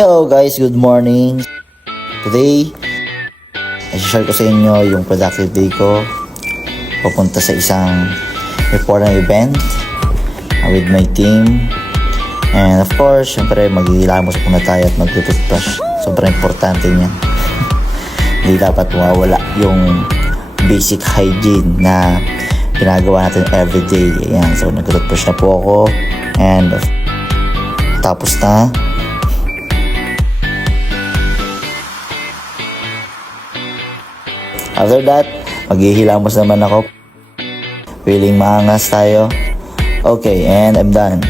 Hello guys, good morning. Today, i-share ko sa inyo yung productive day ko. Papunta sa isang important event with my team. And of course, syempre maghihilamos muna tayo at mag-toothbrush. Sobrang importante niya. Hindi dapat mawawala yung basic hygiene na ginagawa natin everyday. Ayan, so nag-toothbrush na po ako. And tapos na. After that, maghihilamos naman ako. Feeling maangas tayo. Okay, and I'm done.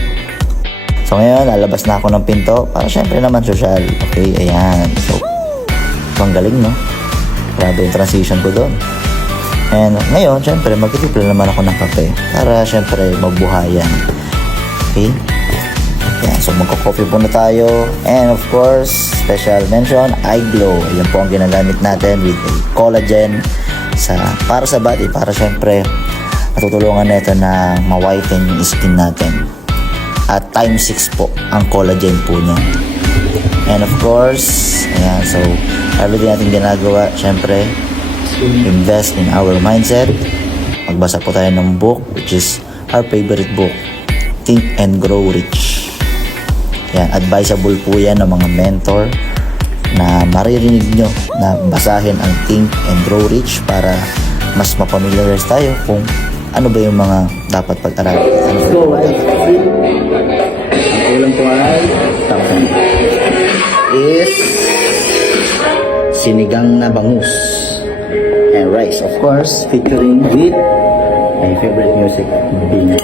So ngayon, lalabas na ako ng pinto para syempre naman social. Okay, ayan. So, ang galing, no? Grabe yung transition ko doon. And ngayon, syempre, magtitipla naman ako ng kape para syempre mabuhayan. Okay? Ayan, so magko-coffee po na tayo. And of course, special mention, iGlow. Yan po ang ginagamit natin with a collagen para sa body. Para syempre, natutulungan nito na ma-whiten yung skin natin. At times 6 po ang collagen po niya. And of course, ayan, so everything natin ginagawa, syempre, invest in our mindset. Magbasa po tayo ng book, which is our favorite book, Think and Grow Rich. Yan, advisable po yan ng mga mentor na maririnig nyo na basahin ang Think and Grow Rich para mas mapamiliarize tayo kung ano ba yung mga dapat pag-aralan. Ano ba yung ang ulam ko ay is sinigang na bangus and rice, of course, featuring with my favorite music, Bing.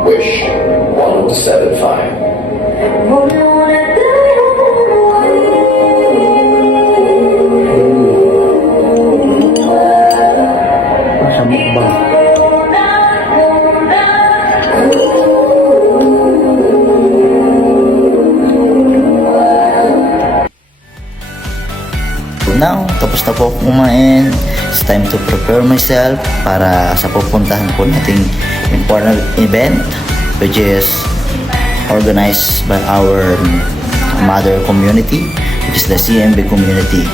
Wish 1075. Now, tapos na po kumain. It's time to prepare myself para sa pupuntahan po nating important event, which is organized by our mother community, which is the CMB community.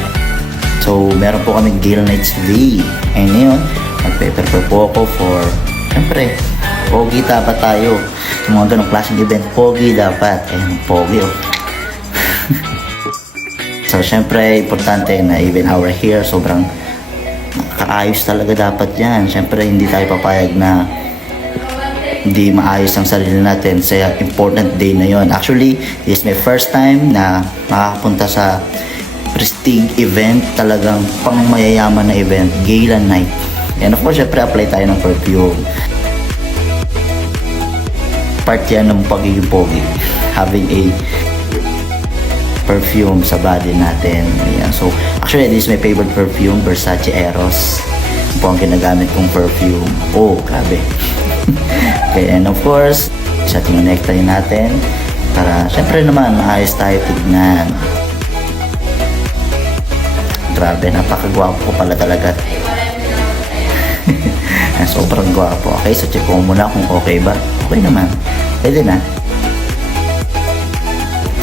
So, meron po kaming Gale Nights Day. And ngayon, magpe-prepare po ako for, syempre, pogi dapat tayo. Sa mga ganong klaseng event, pogi dapat. Ayan, pogi oh. So, syempre, importante na even our hair, sobrang kaayos talaga dapat yan. Syempre, hindi tayo papayag na hindi maayos ang sarili natin sa important day na yon. Actually, this is my first time na makakapunta sa prestige event, talagang pang mayayaman na event, Gala Night. And of course, syempre, apply tayo ng perfume. Part yan ng pagiging pogi. Having a perfume sa body natin. Ayan. So, actually, this is my favorite perfume, Versace Eros. Ito po ang ginagamit kong perfume. Oh, grabe. Okay, and of course, sa necktie natin para, syempre naman, maayos tayo tignan. Grabe, napakagwapo ko pala talaga. Sobrang gwapo. Okay, so check ko muna kung okay ba. Okay naman. Pwede na.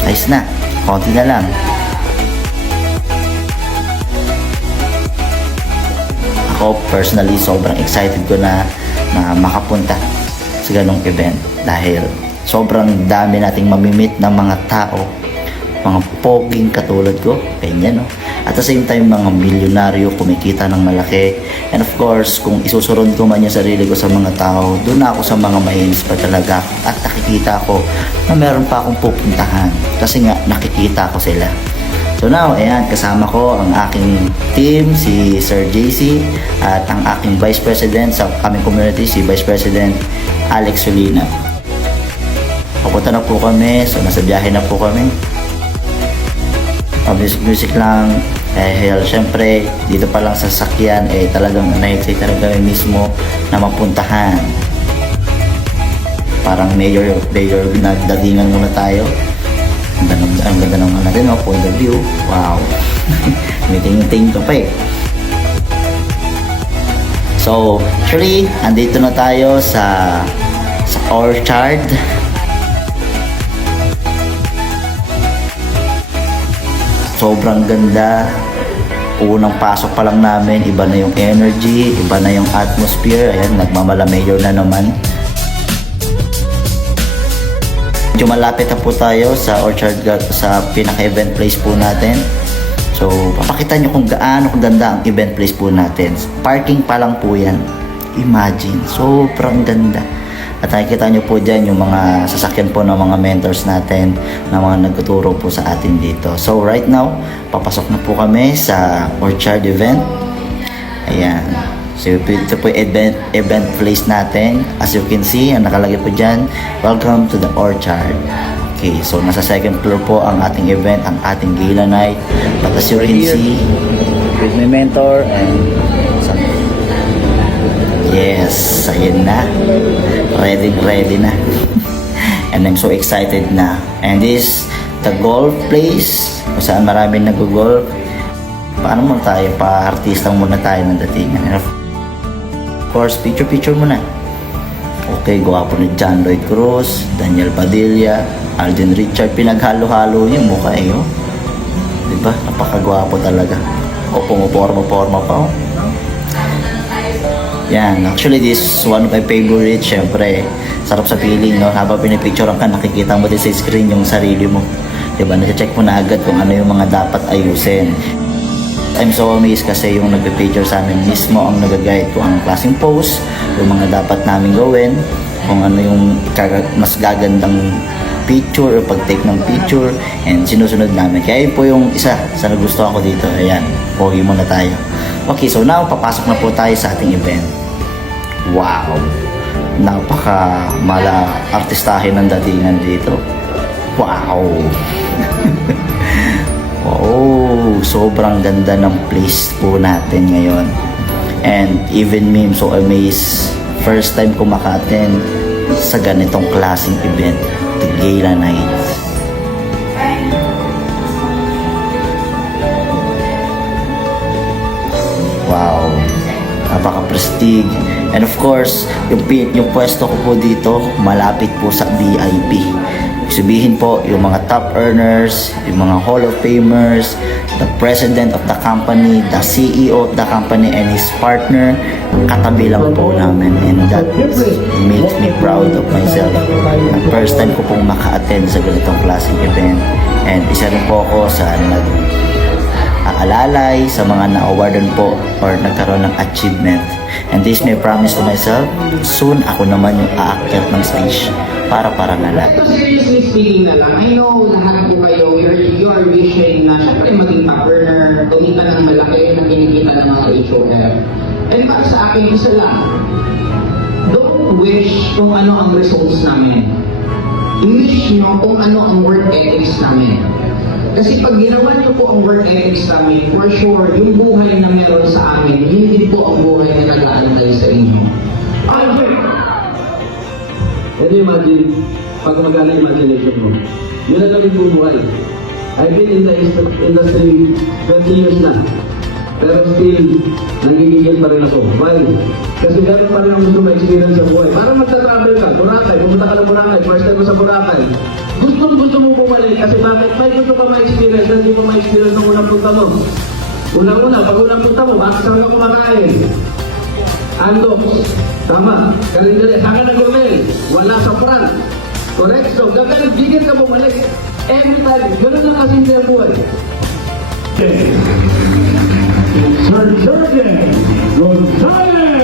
Ayos na. Konti na lang. Ako personally sobrang excited ko na makapunta sa ganong event dahil sobrang dami nating mamimit ng mga tao, mga poging katulad ko, ganyan no. At the same time, mga milyonaryo, kumikita ng malaki. And of course, kung isusurod ko man yung sarili ko sa mga tao, doon ako sa mga mainis pa talaga. At nakikita ko na meron pa akong pupuntahan. Kasi nga, nakikita ko sila. So now, ayan, kasama ko ang aking team, si Sir JC, at ang aking Vice President sa aming community, si Vice President Alex Solina. Papunta na po kami, so nasa biyahe na po kami. Music lang dahil syempre dito pa lang sa sakyan talagang na-excite na kami mismo na mapuntahan. Parang mayor nagdatingan muna tayo. Ang ganda naman natin, no? Point of view, wow. May tingin-tingin ka pa So, actually, andito na tayo sa orchard. Sobrang ganda. Unang pasok pa lang namin, iba na yung energy, iba na yung atmosphere. Ayan, nagmamala-mayor na naman. Medyo malapit na po tayo sa orchard, sa pinaka-event place po natin. So, papakita nyo kung gaano kaganda ang event place po natin. Parking pa lang po yan. Imagine, sobrang ganda. At nakikita nyo po dyan yung mga sasakyan po ng mga mentors natin na mga nagtuturo po sa atin dito. So right now, papasok na po kami sa orchard event. Ayan. So ito po yung event place natin. As you can see, ang nakalagay po dyan, welcome to the orchard. Okay, so nasa second floor po ang ating event, ang ating gala night. But as you can see, with my mentor and some. Yes, ayun na. Ready na. And I'm so excited na. And this, the golf place, kung saan maraming nag-golf. Paano mo tayo? Pa-artista muna tayo ng datingan. And of course, picture muna. Okay, gwapo ni John Lloyd Cruz, Daniel Padilla, Alden Richard. Pinaghalo-halo yung mukha eh. Oh. Diba? Napakagwapo talaga. O, pumuporma-porma pa. Oh. Yan, actually this is one of my favorite. Syempre, sarap sa feeling, no? Habang pinipicturean ka, nakikita mo din sa screen yung sarili mo. Diba? Nag-check mo na agad kung ano yung mga dapat ayusin. I'm so amazed kasi yung nag-picture sa amin mismo ang nag-guide kung anong klaseng pose, yung mga dapat namin gawin, kung ano yung mas gagandang picture o pag-take ng picture, and sinusunod namin. Kaya yun po yung isa sa nagustuhan ko dito. Ayan, pogi muna tayo. Okay, so now, papasok na po tayo sa ating event. Wow! Napaka artistahin ng datingan dito. Wow! Wow! Sobrang ganda ng place po natin ngayon. And even me, I'm so amazed. First time ko maka-attend sa ganitong klaseng event, the Gala Night. Wow, napaka-prestige. And of course, yung pwesto ko po dito, malapit po sa VIP. Sabihin po, yung mga top earners, yung mga Hall of Famers, the president of the company, the CEO of the company, and his partner, katabi lang po namin. And that makes me proud of myself. First time ko pong maka-attend sa ganitong klaseng event. And isa rin po ako sa alalay sa mga na-awardan po or nagkaroon ng achievement. And this may promise to myself, soon ako naman yung aakyat ng stage para parangalan. Ito seriously speaking na lang, I know lahat po kayo, you're wishing na syempre maging top earner, kumita ng malaki na kinikita ng mga HOF. And para sa akin, isa lang, don't wish kung ano ang results namin. I-wish nyo kung ano ang work ethics namin. Kasi pag ginawa niyo po ang work ethics namin, for sure, yung buhay na meron sa amin, hindi po ang buhay na nag-aantay sa inyo. Okay. Can you imagine, pag magana imagination mo, yun ang naging buhay. I've been in the industry 20 years na, pero still, nagigigil pa rin ako. Why? Kasi meron pa rin ang gusto ma-experience sa buhay. Parang magta-travel ka, Boracay, pumunta ka ng Boracay, first time mo sa Boracay. Gusto mo bumalik kasi bakit? May gusto ka ma-experience, hindi mo ma-experience ng unang punta mo. Unang-una, pag unang punta mo, bakit saan ka kumakain? Andox, tama, galing-galing, saka na gawin, wala sa front. Correct? So, gagawin, bigyan ka bumalik. Every time, gano'n lang kasi hindi ang buhay. Sir Jordan Gonzalez!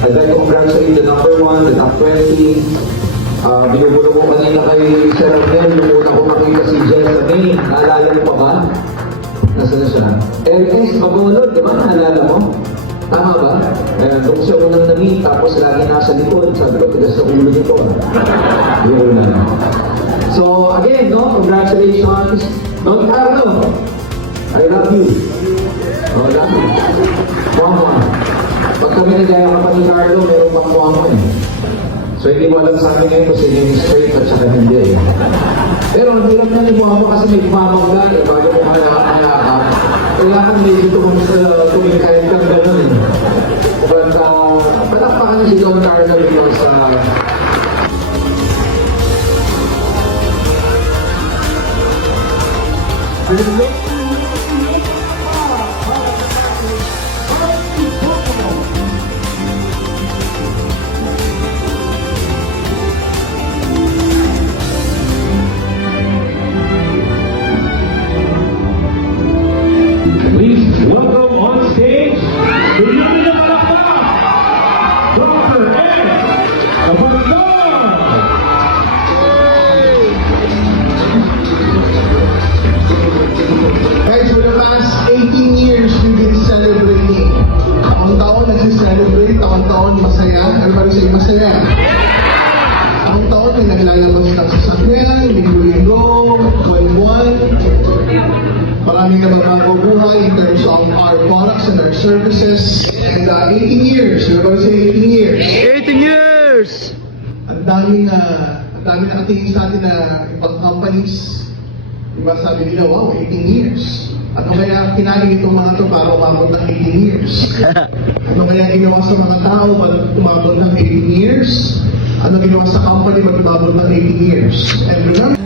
I'd like to congratulate the number 1, the top 20. Binubulo ko kanina kay Sir Arnel, nung una ko makita si Jen sa May. Naalala mo pa ba? Nasaan na siya? Ernest, mabunod, di ba? Naalala mo? Tama ba? Doon siya unang na-meet, tapos lagi nasa likod. Sabi ko, tigas na ulo nito. Yun na. So, again, no? Congratulations. Don Carlo, I love you. Wala. Mama. Pag kami nagaya ka pa ni Carlo, meron pang mama eh. So hindi mo alam sa akin ngayon kung sino yung straight at saka hindi. Pero ang hirap na ni Mama kasi may pamangga eh, bago mo hayakap. Kailangan medyo tumingkain kang gano'n eh. But palakpakan niyo si Don Carlo dito sa Please welcome on stage the young Malakpak, Dr. Ed Abaragon. Guys, for the past 18 years, we've been celebrating. Taon-taon nagsiselebrate, taon-taon masaya. Ano ba rin sa'yo masaya? Taon-taon may naglalabas ng sasakyan, linggo-linggo, buwan-buwan. Maraming nababagong buhay in terms of our products and our services. And 18 years, ano ba rin sa'yo 18 years? 18 years! Ang daming nakatingin sa atin na ibang companies. Diba sabi nila, wow, 18 years. Ano kaya kinaling itong mga ito para umabot ng 18 years? Ano kaya ginawa sa mga tao para umabot ng 18 years? Ano ginawa sa company para umabot ng 18 years? And remember,